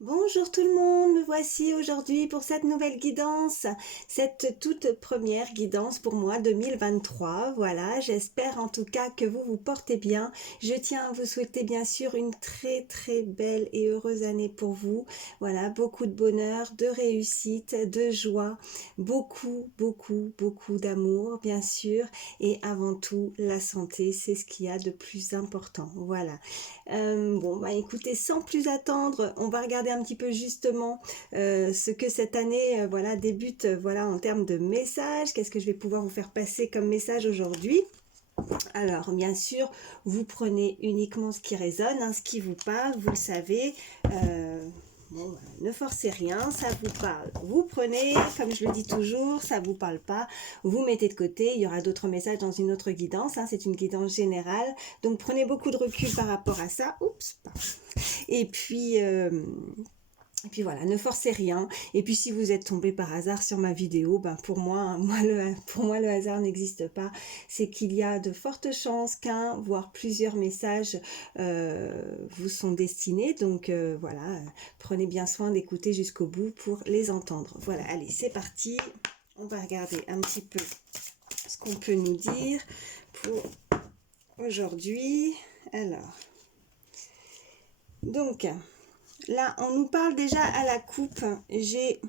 Bonjour tout le monde, me voici aujourd'hui pour cette nouvelle guidance, cette toute première guidance pour moi 2023. Voilà, j'espère en tout cas que vous vous portez bien. Je tiens à vous souhaiter bien sûr une très belle et heureuse année pour vous. Voilà, beaucoup de bonheur, de réussite, de joie, beaucoup d'amour bien sûr et avant tout la santé, c'est ce qu'il y a de plus important. Voilà. Bon, bah écoutez, sans plus attendre, on va regarder un petit peu justement ce que cette année voilà, débute voilà, en termes de messages. Qu'est-ce que je vais pouvoir vous faire passer comme message aujourd'hui? Alors, bien sûr, vous prenez uniquement ce qui résonne, hein, ce qui vous parle, vous le savez. Bon, ne forcez rien, ça vous parle. Vous prenez, comme je le dis toujours, ça vous parle pas, vous mettez de côté. Il y aura d'autres messages dans une autre guidance, hein, c'est une guidance générale. Donc, prenez beaucoup de recul par rapport à ça. Oups. Et puis, et puis voilà, ne forcez rien. Et puis si vous êtes tombé par hasard sur ma vidéo, ben pour moi le hasard n'existe pas. C'est qu'il y a de fortes chances qu'un, voire plusieurs messages vous sont destinés. Donc voilà, prenez bien soin d'écouter jusqu'au bout pour les entendre. Voilà, allez, c'est parti. On va regarder un petit peu ce qu'on peut nous dire pour aujourd'hui. Alors, donc, là, on nous parle déjà à la coupe. J'ai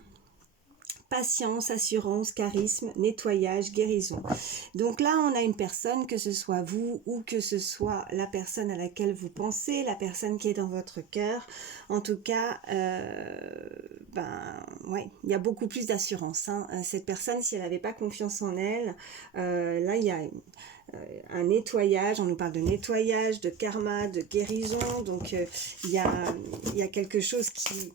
patience, assurance, charisme, nettoyage, guérison. Donc là, on a une personne, que ce soit vous ou que ce soit la personne à laquelle vous pensez, la personne qui est dans votre cœur. En tout cas, ouais, il y a beaucoup plus d'assurance. Hein. Cette personne, si elle n'avait pas confiance en elle, là, il y a un nettoyage, on nous parle de nettoyage, de karma, de guérison, donc il y a quelque chose qui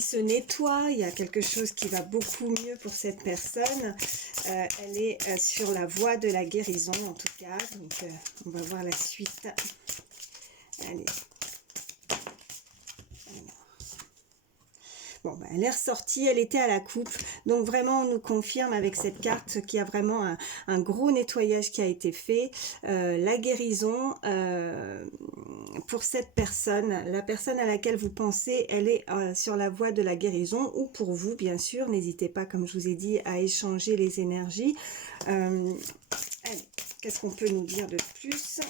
se nettoie, il y a quelque chose qui va beaucoup mieux pour cette personne. Elle est sur la voie de la guérison en tout cas, donc on va voir la suite. Allez. Bon, ben, elle est ressortie, elle était à la coupe. Donc vraiment, on nous confirme avec cette carte qu'il y a vraiment un gros nettoyage qui a été fait. La guérison, pour cette personne, la personne à laquelle vous pensez, elle est sur la voie de la guérison. Ou pour vous, bien sûr, n'hésitez pas, comme je vous ai dit, à échanger les énergies. Allez, qu'est-ce qu'on peut nous dire de plus ?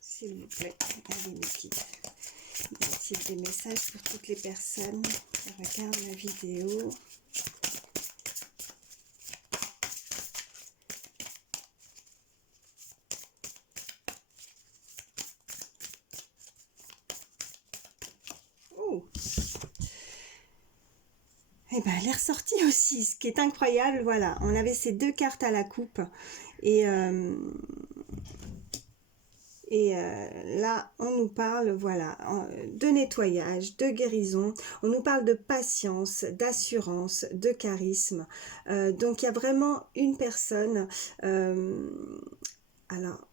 S'il vous plaît, allez me quitter. Y a-t-il des messages pour toutes les personnes qui regardent la vidéo? Oh, et ben elle est ressortie aussi, ce qui est incroyable. Voilà, on avait ces deux cartes à la coupe et là, on nous parle, voilà, de nettoyage, de guérison. On nous parle de patience, d'assurance, de charisme. Donc, il y a vraiment une personne. Alors,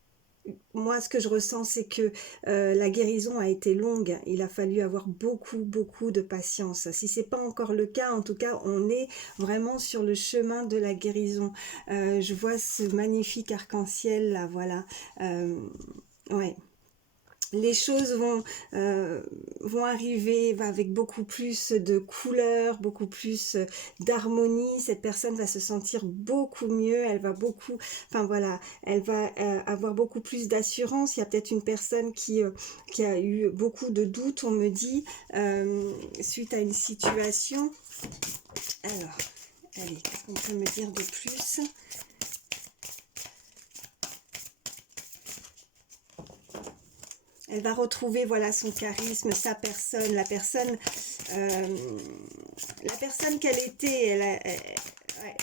moi, ce que je ressens, c'est que la guérison a été longue. Il a fallu avoir beaucoup de patience. Si c'est pas encore le cas, en tout cas, on est vraiment sur le chemin de la guérison. Je vois ce magnifique arc-en-ciel là, voilà. Ouais, les choses vont arriver avec beaucoup plus de couleurs, beaucoup plus d'harmonie. Cette personne va se sentir beaucoup mieux, elle va beaucoup, enfin voilà, elle va avoir beaucoup plus d'assurance. Il y a peut-être une personne qui a eu beaucoup de doutes, on me dit, suite à une situation. Alors, allez, qu'est-ce qu'on peut me dire de plus ? Elle va retrouver voilà son charisme, sa personne, la personne qu'elle était. Ouais,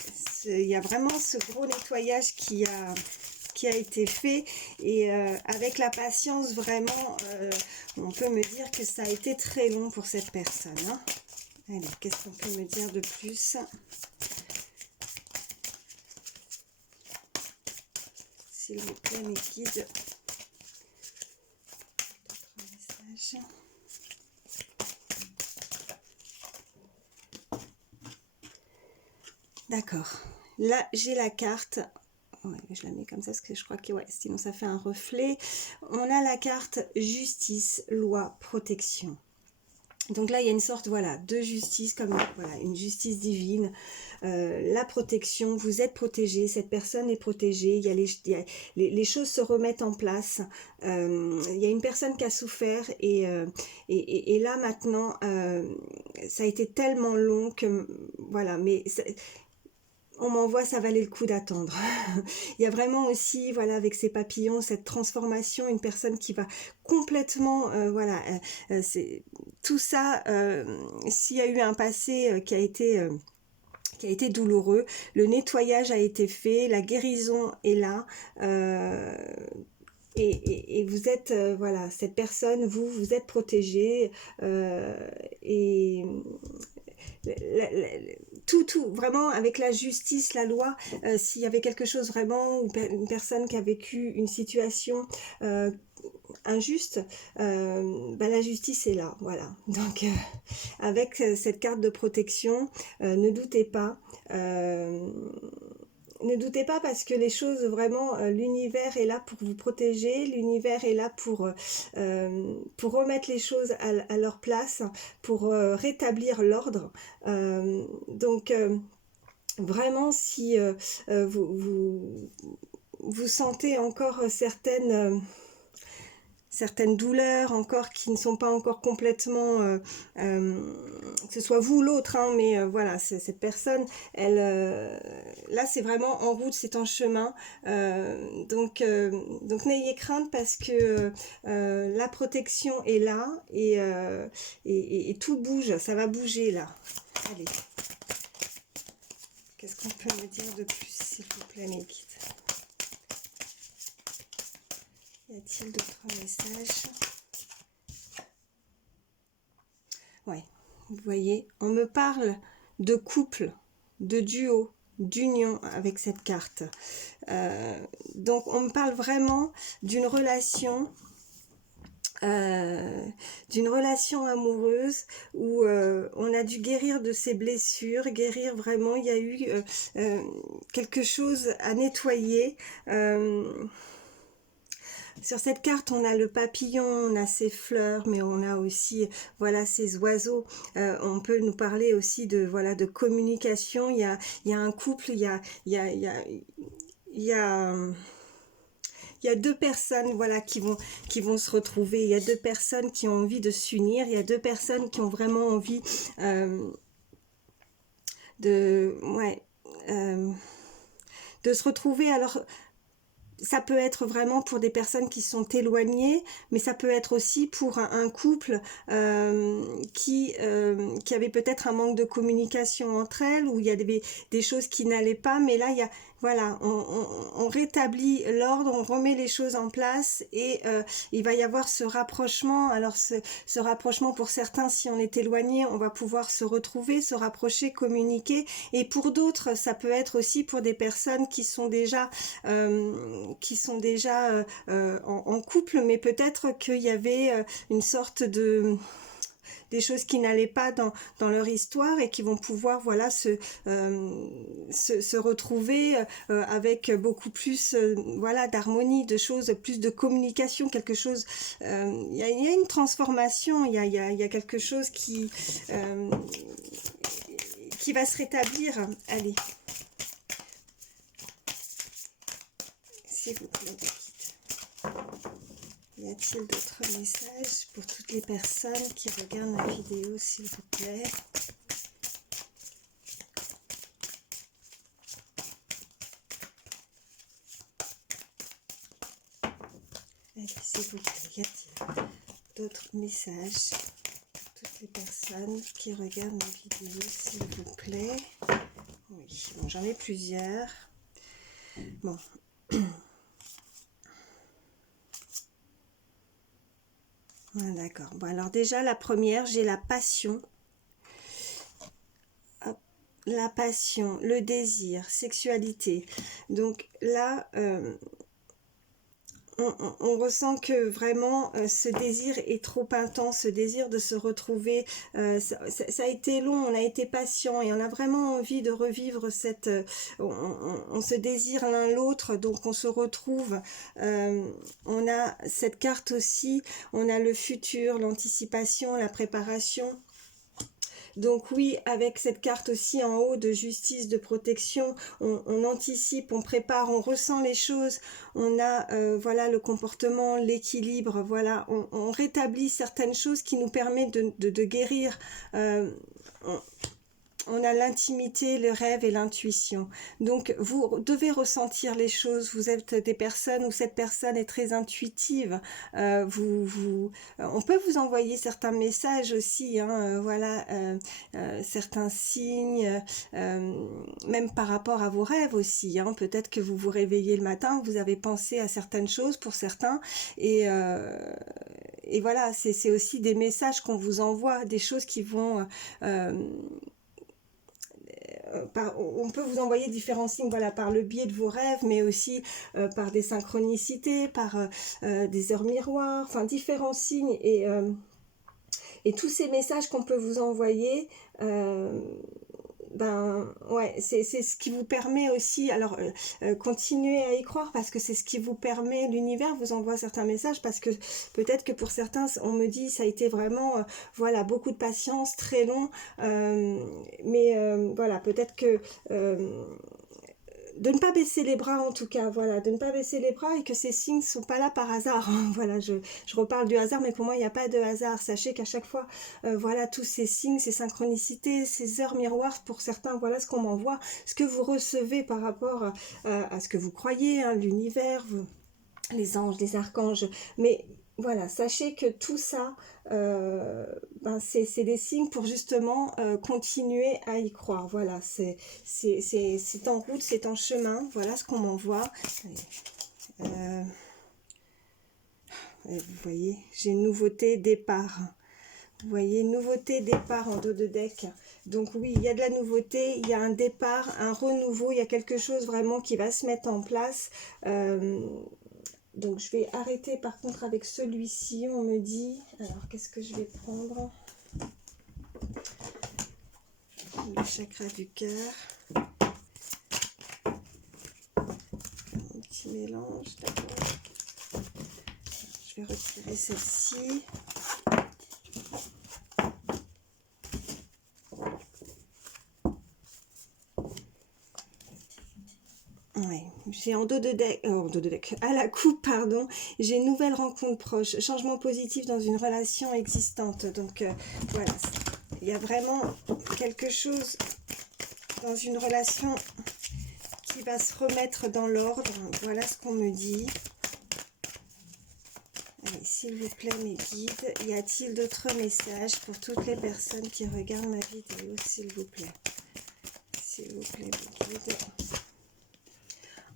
il y a vraiment ce gros nettoyage qui a été fait et avec la patience vraiment, on peut me dire que ça a été très long pour cette personne. Hein. Allez, qu'est-ce qu'on peut me dire de plus ? S'il vous plaît, mes guides. D'accord. Là, j'ai la carte. Ouais, je la mets comme ça parce que je crois que ouais, sinon ça fait un reflet. On a la carte justice, loi, protection. Donc là, il y a une sorte, voilà, de justice, comme voilà, une justice divine, la protection, vous êtes protégé, cette personne est protégée, les choses se remettent en place, il y a une personne qui a souffert et là maintenant, ça a été tellement long que, voilà, mais on m'envoie, ça valait le coup d'attendre. Il y a vraiment aussi, voilà, avec ces papillons, cette transformation, une personne qui va complètement, voilà, c'est tout ça. S'il y a eu un passé qui a été douloureux, le nettoyage a été fait, la guérison est là. euh, et vous êtes, voilà, cette personne, vous êtes protégé, et tout, vraiment, avec la justice, la loi, s'il y avait quelque chose vraiment, ou une personne qui a vécu une situation injuste, bah, la justice est là, voilà. Donc, avec cette carte de protection, ne doutez pas. Ne doutez pas parce que les choses, vraiment, l'univers est là pour vous protéger, l'univers est là pour remettre les choses à leur place, pour rétablir l'ordre. Donc, vraiment, si vous sentez encore certaines douleurs encore qui ne sont pas encore complètement, que ce soit vous ou l'autre, hein, mais voilà, cette personne, elle, là c'est vraiment en route, c'est en chemin, donc n'ayez crainte parce que la protection est là et tout bouge, ça va bouger là. Allez, qu'est-ce qu'on peut me dire de plus, s'il vous plaît, mes guides? Y a-t-il d'autres messages? Ouais, vous voyez, on me parle de couple, de duo, d'union avec cette carte. Donc on me parle vraiment d'une relation, amoureuse où on a dû guérir de ses blessures, guérir vraiment, il y a eu quelque chose à nettoyer. Sur cette carte, on a le papillon, on a ses fleurs, mais on a aussi, voilà, ces oiseaux. On peut nous parler aussi de, voilà, de communication. Il y a un couple, il y a, il y a deux personnes, voilà, qui vont se retrouver. Il y a deux personnes qui ont envie de s'unir. Il y a deux personnes qui ont vraiment envie ouais, de se retrouver. Alors, ça peut être vraiment pour des personnes qui sont éloignées, mais ça peut être aussi pour un couple qui avait peut-être un manque de communication entre elles, où il y a des choses qui n'allaient pas, mais là, il y a, voilà, on rétablit l'ordre, on remet les choses en place et il va y avoir ce rapprochement. Alors, ce rapprochement, pour certains, si on est éloigné, on va pouvoir se retrouver, se rapprocher, communiquer, et pour d'autres, ça peut être aussi pour des personnes qui sont déjà en couple, mais peut-être qu'il y avait une sorte de des choses qui n'allaient pas dans leur histoire et qui vont pouvoir, voilà, se retrouver avec beaucoup plus, voilà, d'harmonie, de choses, plus de communication, quelque chose, il y a une transformation, il y a quelque chose qui va se rétablir. Allez, s'il vous plaît. Y a-t-il d'autres messages pour toutes les personnes qui regardent la vidéo, s'il vous plaît? Allez, s'il vous plaît, y a-t-il d'autres messages pour toutes les personnes qui regardent ma vidéo, s'il vous plaît? Oui, bon, j'en ai plusieurs. Bon. Ah, d'accord. Bon, alors déjà, la première, j'ai la passion. Hop, la passion, le désir, sexualité. Donc là, on ressent que vraiment ce désir est trop intense, ce désir de se retrouver, ça a été long, on a été patient et on a vraiment envie de revivre cette... on se désire l'un l'autre, donc on se retrouve. On a cette carte aussi, on a le futur, l'anticipation, la préparation. Donc oui, avec cette carte aussi en haut de justice, de protection, on anticipe, on prépare, on ressent les choses, on a voilà le comportement, l'équilibre, voilà, on rétablit certaines choses qui nous permettent de guérir. On a l'intimité, le rêve et l'intuition. Donc, vous devez ressentir les choses. Vous êtes des personnes où cette personne est très intuitive. On peut vous envoyer certains messages aussi, hein, voilà, certains signes, même par rapport à vos rêves aussi. Hein. Peut-être que vous vous réveillez le matin, vous avez pensé à certaines choses pour certains, et voilà, c'est aussi des messages qu'on vous envoie, des choses qui vont... on peut vous envoyer différents signes, voilà, par le biais de vos rêves, mais aussi par des synchronicités, par des heures miroirs, enfin différents signes, et tous ces messages qu'on peut vous envoyer, ben ouais, c'est ce qui vous permet aussi, alors continuez à y croire, parce que c'est ce qui vous permet, l'univers vous envoie certains messages, parce que peut-être que pour certains, on me dit, ça a été vraiment, voilà, beaucoup de patience, très long, mais voilà, peut-être que de ne pas baisser les bras, en tout cas, voilà, de ne pas baisser les bras, et que ces signes ne sont pas là par hasard. Voilà, je reparle du hasard, mais pour moi il n'y a pas de hasard. Sachez qu'à chaque fois, voilà, tous ces signes, ces synchronicités, ces heures miroirs, pour certains, voilà ce qu'on m'envoie, ce que vous recevez par rapport à ce que vous croyez, hein, l'univers, les anges, les archanges, mais voilà, sachez que tout ça, ben c'est des signes pour justement continuer à y croire. Voilà, c'est en route, c'est en chemin. Voilà ce qu'on m'envoie. Vous voyez, j'ai nouveauté, départ. Vous voyez, nouveauté, départ en dos de deck. Donc oui, il y a de la nouveauté, il y a un départ, un renouveau, il y a quelque chose vraiment qui va se mettre en place. Donc je vais arrêter par contre avec celui-ci, on me dit. Alors qu'est-ce que je vais prendre? Le chakra du cœur. Un petit mélange d'abord. Je vais retirer celle-ci. Ouais, j'ai en dos de deck, à la coupe, pardon, j'ai une nouvelle rencontre proche, changement positif dans une relation existante. Donc voilà, il y a vraiment quelque chose dans une relation qui va se remettre dans l'ordre. Voilà ce qu'on me dit. Allez, s'il vous plaît, mes guides, y a-t-il d'autres messages pour toutes les personnes qui regardent ma vidéo, s'il vous plaît? S'il vous plaît, mes guides.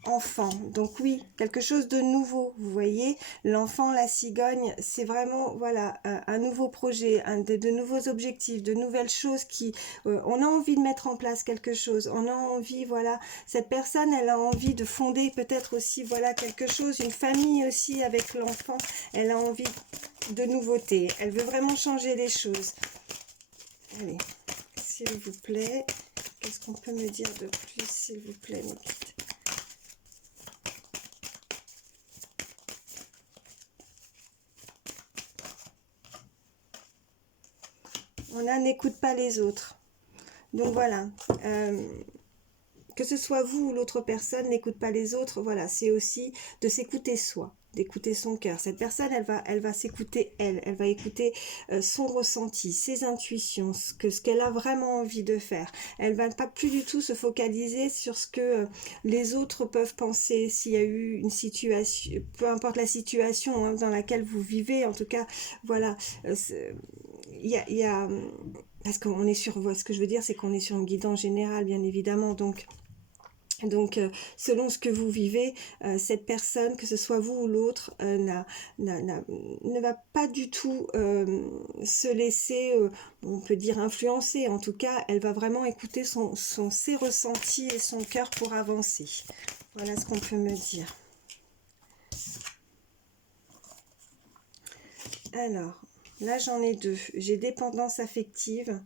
Enfant, donc oui, quelque chose de nouveau, vous voyez, l'enfant, la cigogne, c'est vraiment, voilà, un nouveau projet, de nouveaux objectifs, de nouvelles choses qui, on a envie de mettre en place quelque chose, on a envie, voilà, cette personne, elle a envie de fonder peut-être aussi, voilà, quelque chose, une famille aussi avec l'enfant, elle a envie de nouveautés, elle veut vraiment changer les choses. Allez, s'il vous plaît, qu'est-ce qu'on peut me dire de plus, s'il vous plaît, mes guides? On n'écoute pas les autres. Donc voilà, que ce soit vous ou l'autre personne, n'écoute pas les autres. Voilà, c'est aussi de s'écouter soi, d'écouter son cœur. Cette personne, elle va s'écouter elle va écouter son ressenti, ses intuitions, ce qu'elle a vraiment envie de faire. Elle va pas plus du tout se focaliser sur ce que les autres peuvent penser, s'il y a eu une situation, peu importe la situation hein, dans laquelle vous vivez, en tout cas, voilà, il y a parce qu'on est sur, ce que je veux dire, c'est qu'on est sur une guidance générale, bien évidemment, donc selon ce que vous vivez, cette personne, que ce soit vous ou l'autre, ne va pas du tout se laisser, on peut dire, influencer. En tout cas, elle va vraiment écouter ses ressentis et son cœur pour avancer. Voilà ce qu'on peut me dire. Alors, là j'en ai deux. J'ai dépendance affective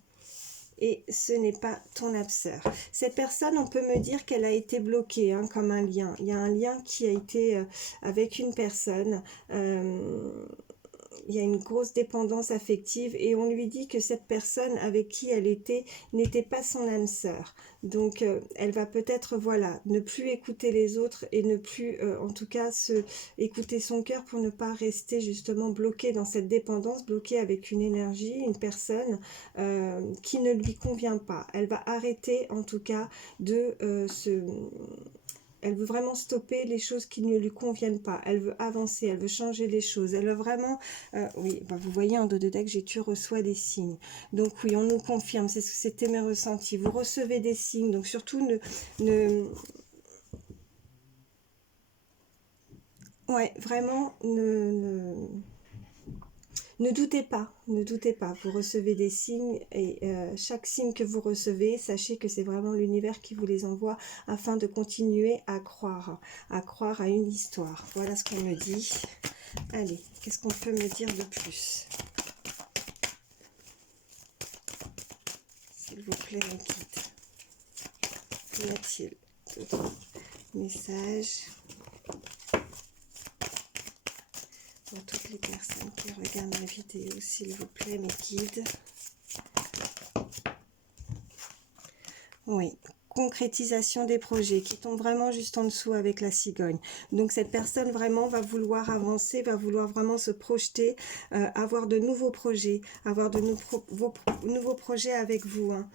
et ce n'est pas ton âme sœur. Cette personne, on peut me dire qu'elle a été bloquée, hein, comme un lien. Il y a un lien qui a été avec une personne. Il y a une grosse dépendance affective et on lui dit que cette personne avec qui elle était n'était pas son âme sœur. Donc elle va peut-être, voilà, ne plus écouter les autres et ne plus, en tout cas, écouter son cœur pour ne pas rester justement bloquée dans cette dépendance, bloquée avec une énergie, une personne qui ne lui convient pas. Elle va arrêter en tout cas de elle veut vraiment stopper les choses qui ne lui conviennent pas. Elle veut avancer, elle veut changer les choses. Elle veut vraiment... oui, bah vous voyez en dos de deck, tu reçois des signes. Donc oui, on nous confirme, c'était mes ressentis. Vous recevez des signes, donc surtout ouais, vraiment, ne doutez pas, vous recevez des signes et chaque signe que vous recevez, sachez que c'est vraiment l'univers qui vous les envoie afin de continuer à croire à une histoire. Voilà ce qu'on me dit. Allez, qu'est-ce qu'on peut me dire de plus? S'il vous plaît, mes guides. Qu'y a-t-il d'autres messages pour toutes les personnes qui regardent ma vidéo, s'il vous plaît, mes guides? Oui, concrétisation des projets qui tombe vraiment juste en dessous avec la cigogne. Donc cette personne vraiment va vouloir avancer, va vouloir vraiment se projeter, avoir de nouveaux projets, avoir de nouveaux projets avec vous. Hein.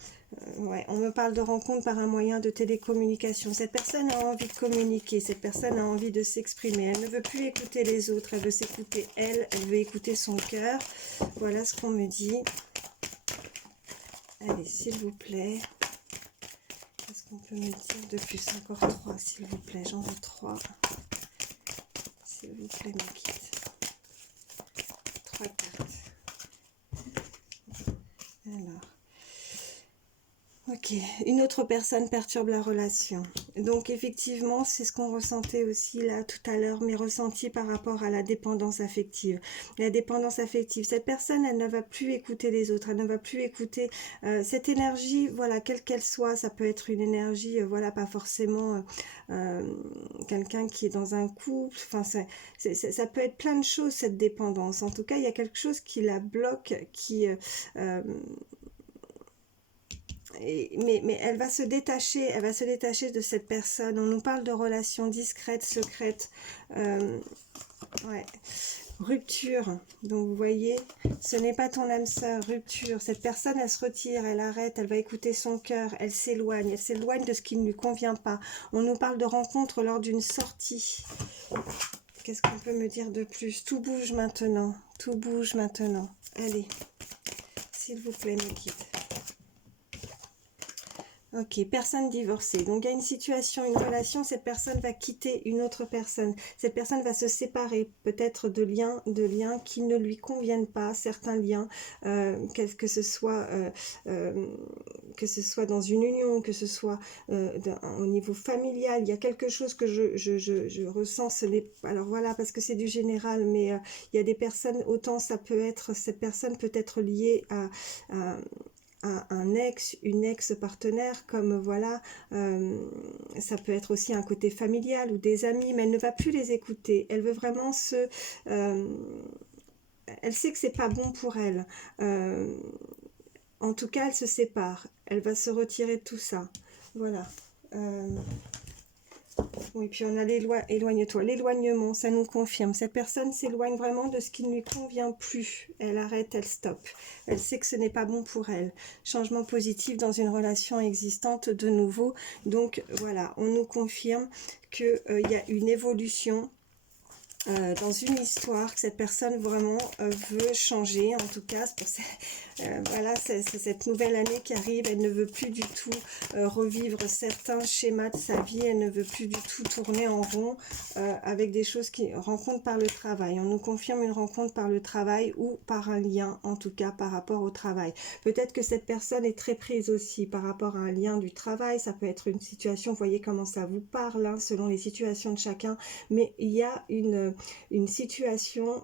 Ouais, on me parle de rencontre par un moyen de télécommunication. Cette personne a envie de communiquer, cette personne a envie de s'exprimer. Elle ne veut plus écouter les autres, elle veut s'écouter elle veut écouter son cœur. Voilà ce qu'on me dit. Allez, s'il vous plaît. Qu'est-ce qu'on peut me dire de plus? Encore 3, s'il vous plaît. J'en veux 3. S'il vous plaît, mes guides. 3 cartes. Alors. Ok, une autre personne perturbe la relation. Donc effectivement, c'est ce qu'on ressentait aussi là tout à l'heure, mes ressentis par rapport à la dépendance affective. La dépendance affective, cette personne, elle ne va plus écouter les autres, elle ne va plus écouter cette énergie, voilà, quelle qu'elle soit, ça peut être une énergie, voilà, pas forcément quelqu'un qui est dans un couple, enfin ça peut être plein de choses cette dépendance. En tout cas, il y a quelque chose qui la bloque, qui... mais elle va se détacher de cette personne. On nous parle de relations discrètes, secrètes, ouais. Rupture. Donc vous voyez, ce n'est pas ton âme sœur, rupture. Cette personne, elle se retire, elle arrête, elle va écouter son cœur, elle s'éloigne de ce qui ne lui convient pas. On nous parle de rencontre lors d'une sortie. Qu'est-ce qu'on peut me dire de plus? Tout bouge maintenant, tout bouge maintenant. Allez, s'il vous plaît, mes guides. Ok, personne divorcée. Donc il y a une situation, une relation, cette personne va quitter une autre personne. Cette personne va se séparer peut-être de liens qui ne lui conviennent pas, certains liens, que ce soit dans une union, que ce soit au niveau familial. Il y a quelque chose que je ressens, alors voilà, parce que c'est du général, mais il y a des personnes, autant ça peut être, cette personne peut être liée à un ex, une ex-partenaire, comme voilà, ça peut être aussi un côté familial ou des amis, mais elle ne va plus les écouter. Elle veut vraiment elle sait que c'est pas bon pour elle. En tout cas, elle se sépare. Elle va se retirer de tout ça. Voilà. Oui, puis on a éloigne-toi. L'éloignement, ça nous confirme. Cette personne s'éloigne vraiment de ce qui ne lui convient plus. Elle arrête, elle stoppe. Elle sait que ce n'est pas bon pour elle. Changement positif dans une relation existante de nouveau. Donc voilà, on nous confirme qu'il y a une évolution dans une histoire, que cette personne vraiment veut changer. En tout cas, voilà, c'est cette nouvelle année qui arrive. Elle ne veut plus du tout revivre certains schémas de sa vie. Elle ne veut plus du tout tourner en rond avec des choses qui rencontrent par le travail. On nous confirme une rencontre par le travail ou par un lien, en tout cas par rapport au travail. Peut-être que cette personne est très prise aussi par rapport à un lien du travail. Ça peut être une situation, vous voyez comment ça vous parle, hein, selon les situations de chacun. Mais il y a une situation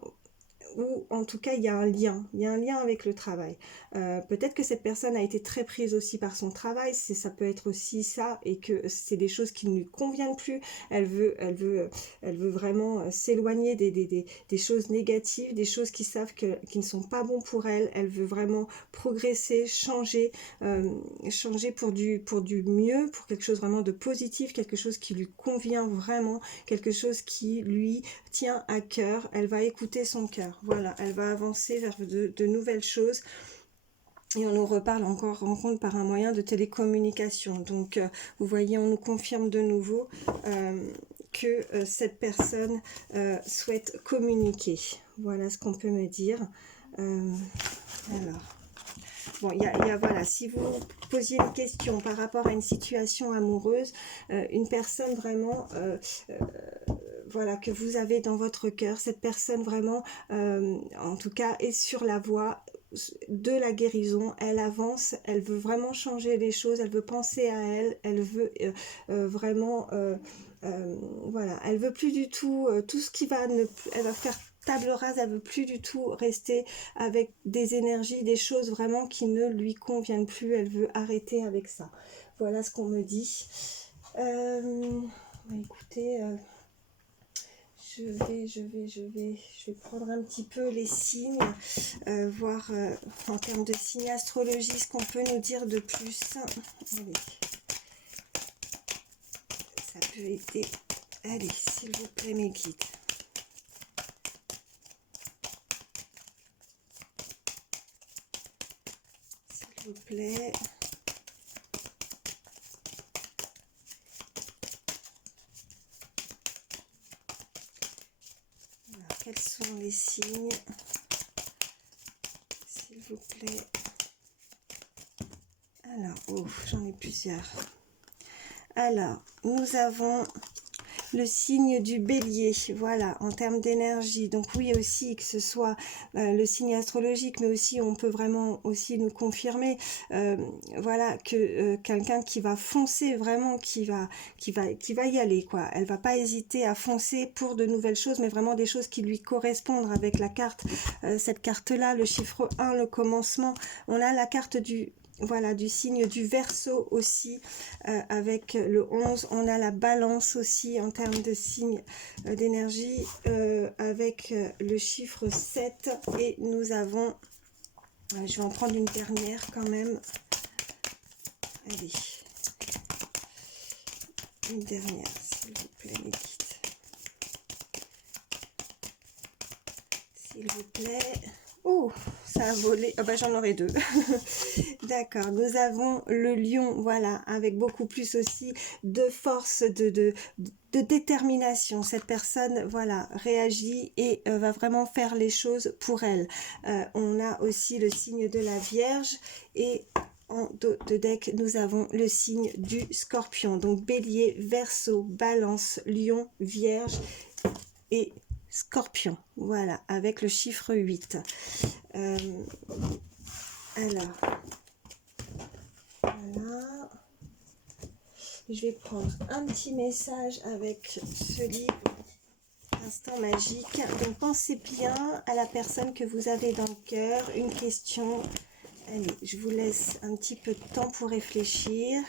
ou en tout cas il y a un lien avec le travail. Peut-être que cette personne a été très prise aussi par son travail, ça peut être aussi ça, et que c'est des choses qui ne lui conviennent plus. Elle veut vraiment s'éloigner des choses négatives, des choses qui ne sont pas bons pour elle. Elle veut vraiment progresser, changer pour du mieux, pour quelque chose vraiment de positif, quelque chose qui lui convient vraiment, quelque chose qui lui tient à cœur. Elle va écouter son cœur, voilà, elle va avancer vers de nouvelles choses. Et on nous reparle encore rencontre par un moyen de télécommunication. Donc vous voyez, on nous confirme de nouveau que cette personne souhaite communiquer. Voilà ce qu'on peut me dire. Alors, bon, voilà, si vous posiez une question par rapport à une situation amoureuse, une personne vraiment, voilà, que vous avez dans votre cœur, cette personne vraiment, en tout cas, est sur la voie de la guérison. Elle avance, elle veut vraiment changer les choses, elle veut penser à elle, elle veut vraiment, voilà, elle veut plus du tout tout ce qui va elle va faire table rase, elle veut plus du tout rester avec des énergies, des choses vraiment qui ne lui conviennent plus. Elle veut arrêter avec ça. Voilà ce qu'on me dit. Écoutez, je vais prendre un petit peu les signes, voir en termes de signes astrologie ce qu'on peut nous dire de plus. Allez. Ça peut aider. Allez, s'il vous plaît, mes guides. S'il vous plaît. Alors, quels sont les signes? S'il vous plaît. Alors, oh, j'en ai plusieurs. Alors, nous avons le signe du bélier, voilà, en termes d'énergie. Donc oui, aussi, que ce soit le signe astrologique, mais aussi on peut vraiment aussi nous confirmer, voilà, que quelqu'un qui va foncer vraiment, qui va y aller, quoi. Elle va pas hésiter à foncer pour de nouvelles choses, mais vraiment des choses qui lui correspondent avec la carte, cette carte-là, le chiffre 1, le commencement. On a la carte du... Voilà, du signe du Verseau aussi, avec le 11, on a la balance aussi en termes de signe d'énergie, avec le chiffre 7, et nous avons, je vais en prendre une dernière quand même, allez, une dernière s'il vous plaît mes guides, s'il vous plaît. Oh, ça a volé. Ah bah j'en aurai deux. D'accord. Nous avons le lion, voilà, avec beaucoup plus aussi de force, de détermination. Cette personne, voilà, réagit et va vraiment faire les choses pour elle. On a aussi le signe de la Vierge, et en dos de deck, nous avons le signe du Scorpion. Donc Bélier, Verseau, Balance, Lion, Vierge et Scorpion, voilà, avec le chiffre 8. Alors, voilà. Je vais prendre un petit message avec ce livre, Instant magique. Donc, pensez bien à la personne que vous avez dans le cœur. Une question. Allez, je vous laisse un petit peu de temps pour réfléchir,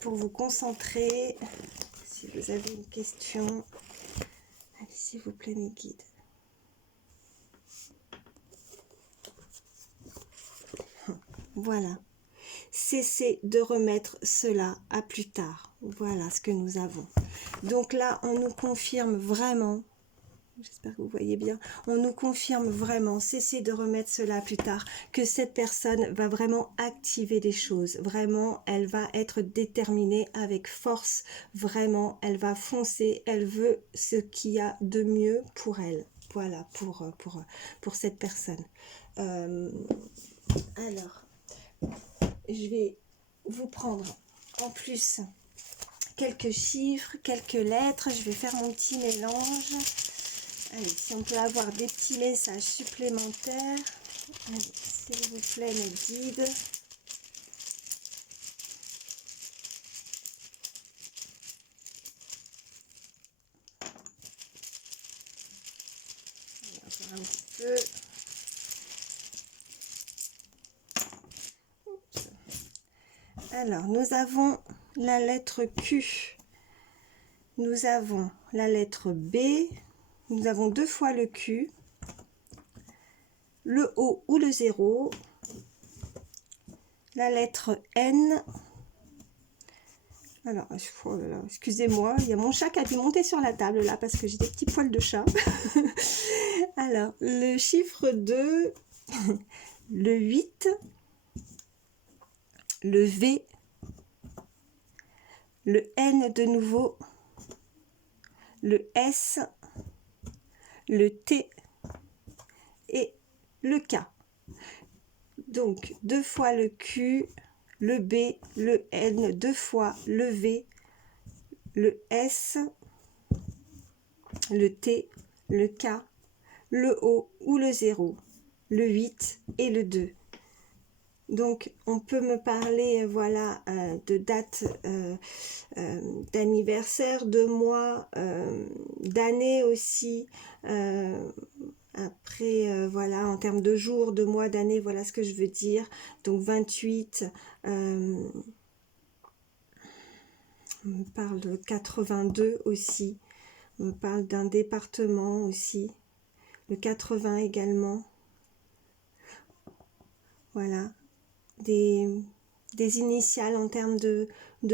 pour vous concentrer. Si vous avez une question, allez, s'il vous plaît, mes guides. Voilà. Cessez de remettre cela à plus tard. Voilà ce que nous avons. Donc là, on nous confirme vraiment, j'espère que vous voyez bien, on nous confirme vraiment, cessez de remettre cela à plus tard, que cette personne va vraiment activer des choses. Vraiment, elle va être déterminée avec force. Vraiment, elle va foncer. Elle veut ce qu'il y a de mieux pour elle. Voilà, pour cette personne. Alors, je vais vous prendre en plus quelques chiffres, quelques lettres. Je vais faire mon petit mélange. Allez, si on peut avoir des petits messages supplémentaires. Allez, s'il vous plaît, mes guides. faire un petit peu. Oups. Alors, nous avons la lettre Q. Nous avons la lettre B. Nous avons 2 fois le Q. Le O ou le 0. La lettre N. Alors, oh là là, excusez-moi, il y a mon chat qui a dû monter sur la table là parce que j'ai des petits poils de chat. Alors, le chiffre 2, le 8, le V, le N de nouveau, le S, le T et le K. Donc, 2 fois le Q, le B, le N, 2 fois le V, le S, le T, le K, le O ou le 0, le 8 et le 2. Donc, on peut me parler, voilà, de date d'anniversaire, de mois, d'année aussi. Après, voilà, en termes de jours, de mois, d'années, voilà ce que je veux dire. Donc 28, on me parle de 82 aussi. On me parle d'un département aussi. Le 80 également. Voilà. Des initiales en termes de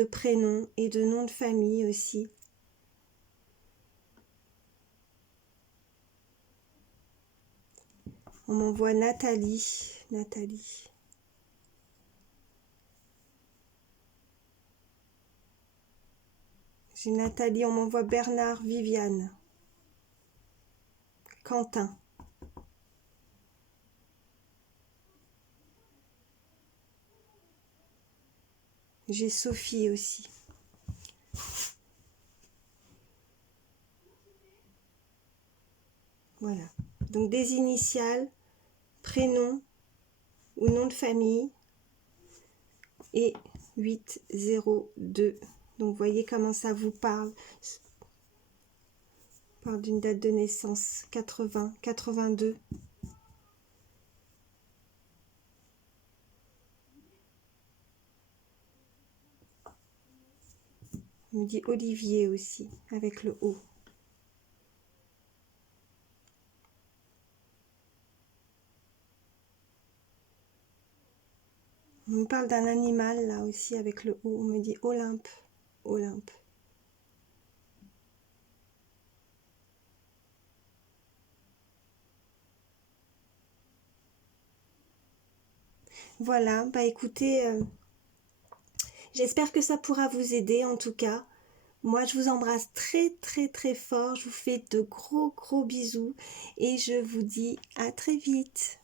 prénom et de nom de famille aussi. On m'envoie Nathalie. Nathalie. J'ai Nathalie, on m'envoie Bernard, Viviane. Quentin. J'ai Sophie aussi. Voilà. Donc des initiales, prénom ou nom de famille et 802. Donc vous voyez comment ça vous parle. On parle d'une date de naissance 80, 82. On me dit Olivier aussi, avec le O. On me parle d'un animal là aussi avec le O. On me dit Olympe. Olympe. Voilà, bah écoutez, j'espère que ça pourra vous aider en tout cas. Moi, je vous embrasse très très très fort. Je vous fais de gros bisous et je vous dis à très vite.